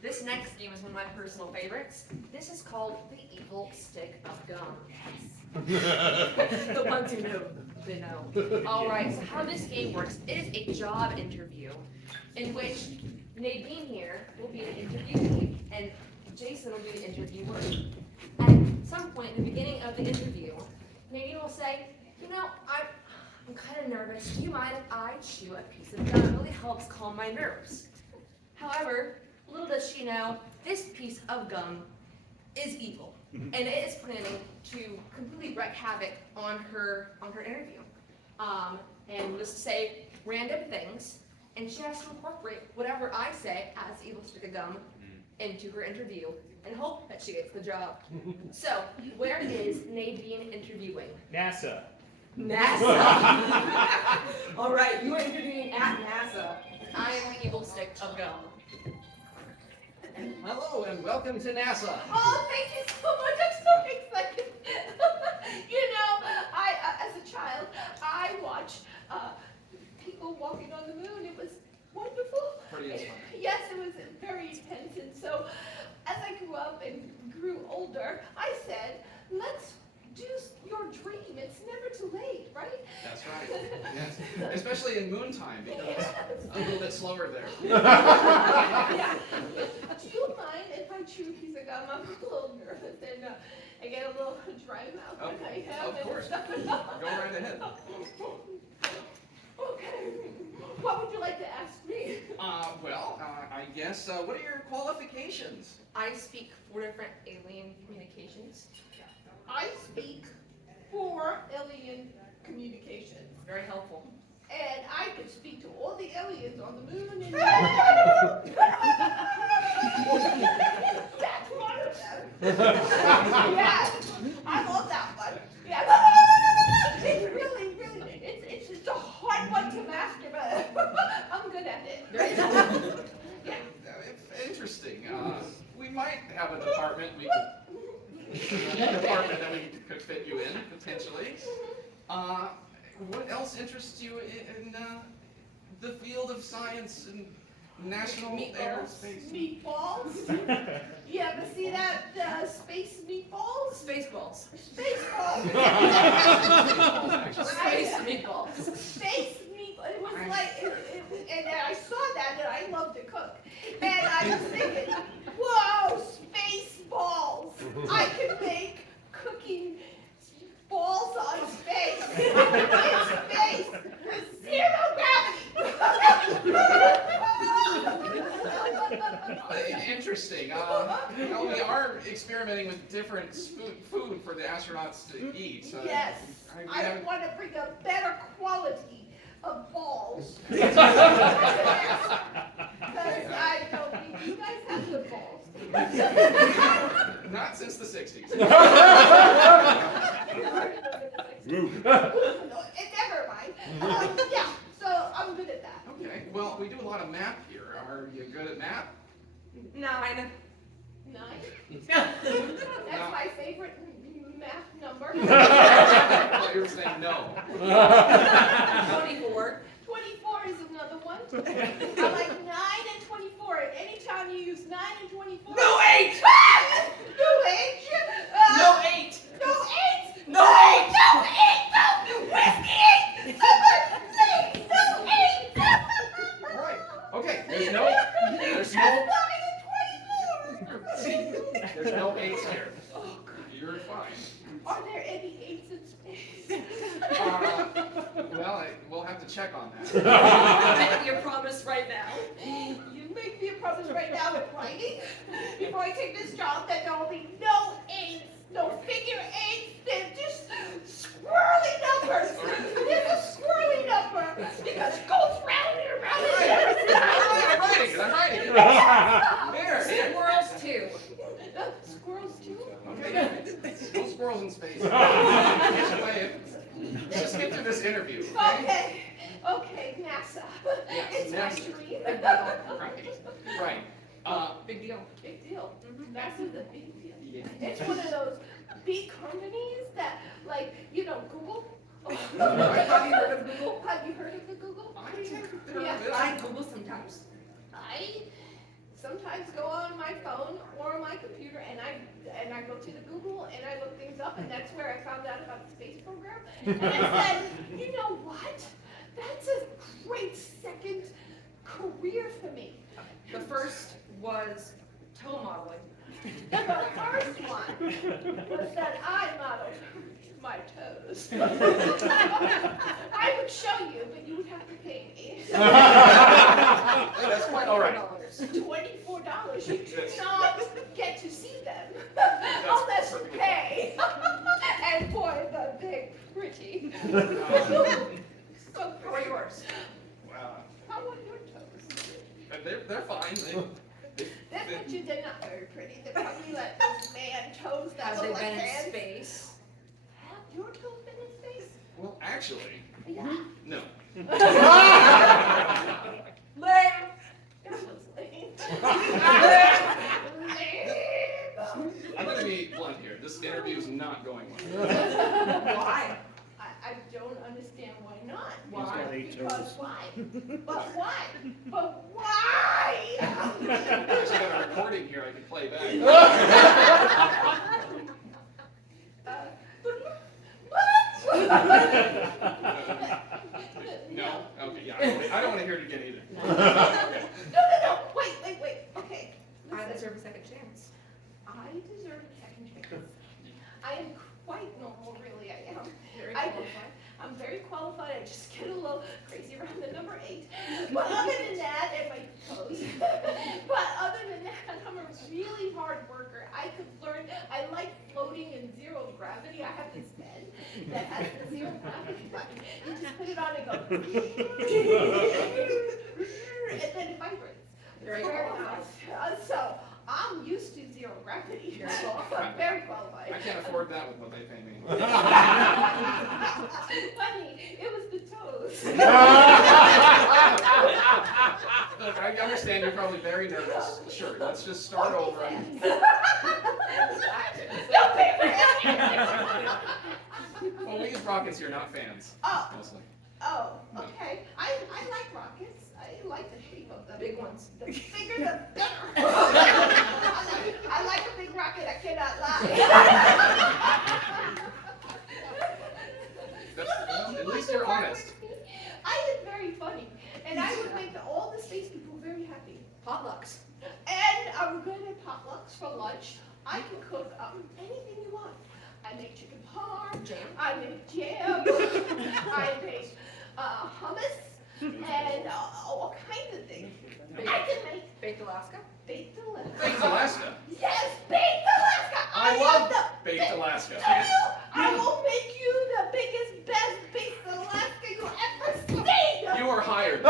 This next game is one of my personal favorites. This is called the evil stick of gum. Yes. The ones who know, they know. All right, so how this game works, it is a job interview in which Nadine here will be an interviewee and Jason will be the interviewer. At some point in the beginning of the interview, Nadine will say, you know, I'm kind of nervous. Do you mind if I chew a piece of gum? It really helps calm my nerves. However, little does she know, this piece of gum is evil, and it is planning to completely wreak havoc on her interview. And we'll just say random things, and she has to incorporate whatever I say as evil stick of gum into her interview, and hope that she gets the job. So, where is Nadine interviewing? NASA. NASA. All right, you are interviewing at NASA. I am the evil stick of gum. Hello and welcome to NASA. Oh, thank you so much. I'm so excited. You know, as a child, I watched people walking on the moon. It was wonderful. Pretty inspiring. Yes, it was very intense. And so, as I grew up and grew older, I said, let's do your dream. It's never too late, right? That's right. Yes. Especially in moon time because it's a little bit slower there. Yeah. Do you mind if I chew a piece of gum? I'm a little nervous and I get a little dry mouth when I have Of course. it. Go right ahead. Okay. What would you like to ask me? I guess, what are your qualifications? I speak 4 different alien communications. I speak 4 alien communications. Very helpful. And I can speak to all the aliens on the moon and that's one of them. Yes, I love that one. Yeah. It's really, it's just a hard one to master, but I'm good at it. Very helpful. Yeah. Interesting. We might have a department that we could fit you in, potentially. What else interests you in the field of science and national aerospace? Meatballs? You ever see that space meatballs? Spaceballs. Spaceballs. Space meatballs. Space meatballs. It was like, and I saw that and I love to cook. And I was thinking, whoa, space balls. I can make cooking balls on space. In space. With 0 gravity. Interesting. We are experimenting with different food for the astronauts to eat. Yes. I want to bring a better quality of balls. Because I don't think you guys have good balls. Not since the 60s. Never mind. Yeah, so I'm good at that. Okay, well, we do a lot of math here. Are you good at math? 9. 9? That's my favorite math number. I thought you were saying no. 24. 24 is another one. I like 9 and 24. Anytime you use 9 and 24. No 8! No 8! No 8! No 8! No 8! No 8! No! Whiskey 8! Someone, please! No 8! Right. Okay, there's That's there's no 8s here. You're fine. Are there any 8s in space? We'll have to check on that. Make me a promise right now. You make me a promise right now in writing, before I take this job, that there will be no 8s, no figure 8s, they're just squirrely numbers. There's a squirrely number, because it goes round and round and round. I'm writing it. There. Squirrels too. Squirrels too? Okay. No squirrels in space. Anyway, let's get through this interview. Okay, NASA. Yes, It's my NASA. dream. Right. Big deal. Big deal. NASA's a big deal. Yeah. It's one of those big companies that, like, you know, Google. Have you heard of Google? Have you heard of the Google? I think Yeah. I Google sometimes. I sometimes go on my phone or on my computer, and I go to the Google and I look things up, and that's where I found out about the space program. And I said, you know what? That's a great second career for me. The first was toe modeling. The first one was that I modeled my toes. I would show you, but you would have to pay me. That's quite all right. $24. You do not get to see them unless you pay. And boy, they're pretty. So What are yours? Wow. how are your toes? They're fine. That's what you did not very pretty. They're probably like those man toes that Have they look like been in hands. space? Have your toes been in space? Well, actually, Yeah. no. Lame. It was lame. I'm going to be blunt here. This interview is not going well. Why? I don't understand why not. Why? Because why? But why? But why? I actually got a recording here I can play back. No? Okay, yeah. I don't want to hear it again either. Okay. No. Wait. Okay. I Listen. deserve a second chance. I deserve a second chance. I am quite normal, really. I am. Very I- qualified. I'm very qualified. I just get a little crazy around the number 8. But other than that, and my toes. But other than that, I'm a really hard worker. I could learn. I like floating in zero gravity. I have this bed that has the zero gravity button. You just put it on and go. And then it vibrates. Very qualified. So I'm used to zero gravity. Very qualified. I'm very qualified. I can't afford that with what they pay me. Funny, it was the toes. Look, I understand you're probably very nervous. Sure, let's just start over. Don't pay for it. Well, we use rockets here, not fans, Oh, mostly. okay. I like rockets. I like the shape of them. Big ones. The bigger the better. I like a big rocket, I cannot lie. At least you're honest. I am very funny, and I would make all the space people very happy. Potlucks. And I'm good at potlucks for lunch. I can cook anything you want. I make chicken parm. Jam. I make jam. I make hummus and all kinds of things. I can make Baked Alaska. baked Alaska. Baked Alaska. Yes, baked Alaska. I love the Baked Alaska. Do you? I will make you the biggest, best baked Alaska you ever seen. You are hired.